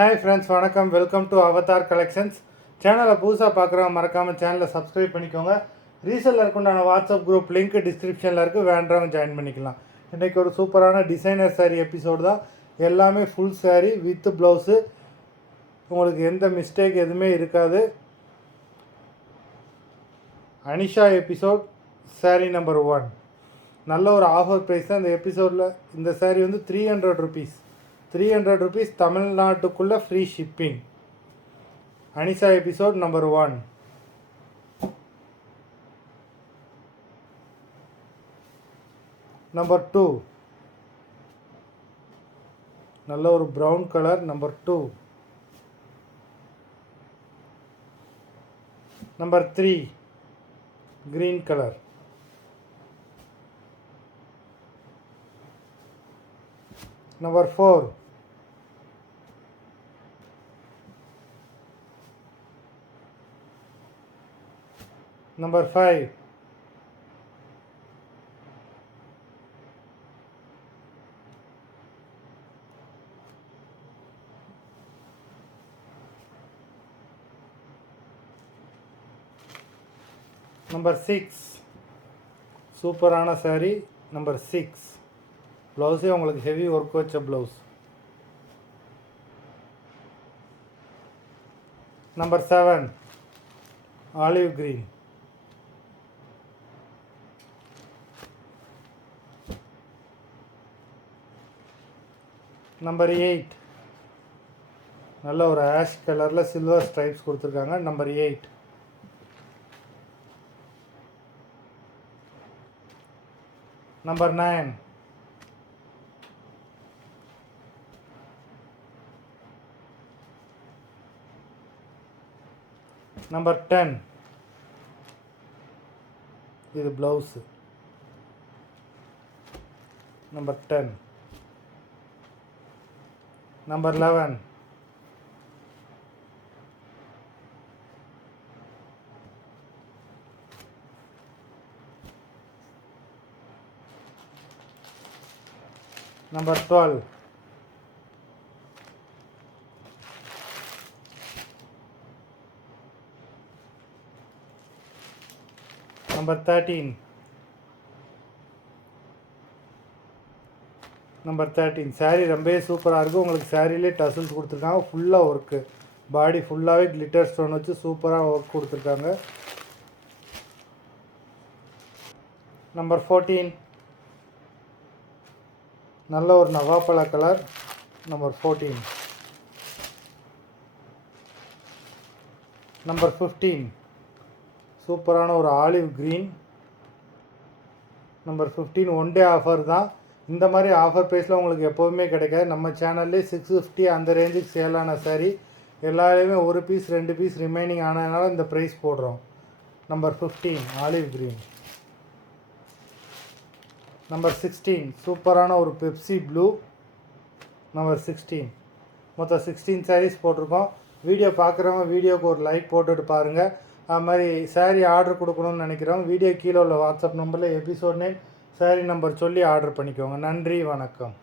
Hi friends, வணக்கம். Welcome to Avatar collections. சேனலை புதுசாக பார்க்குறவங்க மறக்காமல் சேனலை சப்ஸ்கிரைப் பண்ணிக்கோங்க. ரீசெல்லருக்கு உண்டான வாட்ஸ்அப் குரூப் லிங்க் டிஸ்கிரிப்ஷனில் இருக்குது, வேண்டவங்க ஜாயின் பண்ணிக்கலாம். இன்றைக்கி ஒரு சூப்பரான டிசைனர் சாரீ எபிசோடு தான். எல்லாமே ஃபுல் சாரீ வித் ப்ளவுஸு. உங்களுக்கு எந்த மிஸ்டேக் எதுவுமே இருக்காது. Anisha episode sari number 1. நல்ல ஒரு ஆஃபர் ப்ரைஸ் தான் இந்த எபிசோடில். இந்த சாரீ வந்து 300 ருபீஸ். 300 ருபீஸ், தமிழ்நாட்டுக்குள்ளே free shipping. Anisha episode number 1. Number 2, நல்ல ஒரு brown colour. Number 2. Number 3, green colour. Number 4, number 5, number 6, சூப்பரான சாரீ. நம்பர் 6, ப்ளவுஸே உங்களுக்கு ஹெவி ஒர்க் வச்ச blouse. Number 7, olive green. Number 8, நல்ல ஒரு ஆஷ் கலரில் சில்வர் ஸ்ட்ரைப்ஸ் கொடுத்துருக்காங்க. நம்பர் 8. நம்பர் 9, நம்பர் 10, இது blouse. Number 10. Number 11, number 12, number 13, number 13. Sari ரொம்பவே சூப்பராக இருக்குது. உங்களுக்கு சாரிலே டசல்ஸ் கொடுத்துருக்காங்க. ஃபுல்லாக ஒர்க்கு, பாடி ஃபுல்லாகவே கிளிட்டர் ஸ்டோன் வச்சு சூப்பராக ஒர்க் கொடுத்துருக்காங்க. நம்பர் 14, நல்ல ஒரு நவாப்பழ கலர். நம்பர் 14. நம்பர் 15, சூப்பரான ஒரு olive green. Number 15 one day offer தான். இந்த மாதிரி ஆஃபர் ப்ரைஸில் உங்களுக்கு எப்போவுமே கிடைக்காது. நம்ம சேனல்லே 650 அந்த ரேஞ்சுக்கு சேலான சாரீ எல்லாருமே ஒரு பீஸ் 2 பீஸ் ரிமைனிங் ஆனதுனால இந்த ப்ரைஸ் போடுறோம். Number 15, olive green. நம்பர் 16, சூப்பரான ஒரு பெப்சி ப்ளூ. நம்பர் 16. மொத்தம் 16 சாரீஸ் போட்டிருக்கோம். வீடியோ பார்க்குறவங்க வீடியோவுக்கு ஒரு லைக் போட்டுட்டு பாருங்கள். அது மாதிரி சாரீ ஆர்டர் கொடுக்கணும்னு நினைக்கிறவங்க வீடியோ கீழே உள்ள வாட்ஸ்அப் நம்பரில் எபிசோட் நேம், சாரீ நம்பர் சொல்லி ஆர்டர் பண்ணிக்கோங்க. நன்றி, வணக்கம்.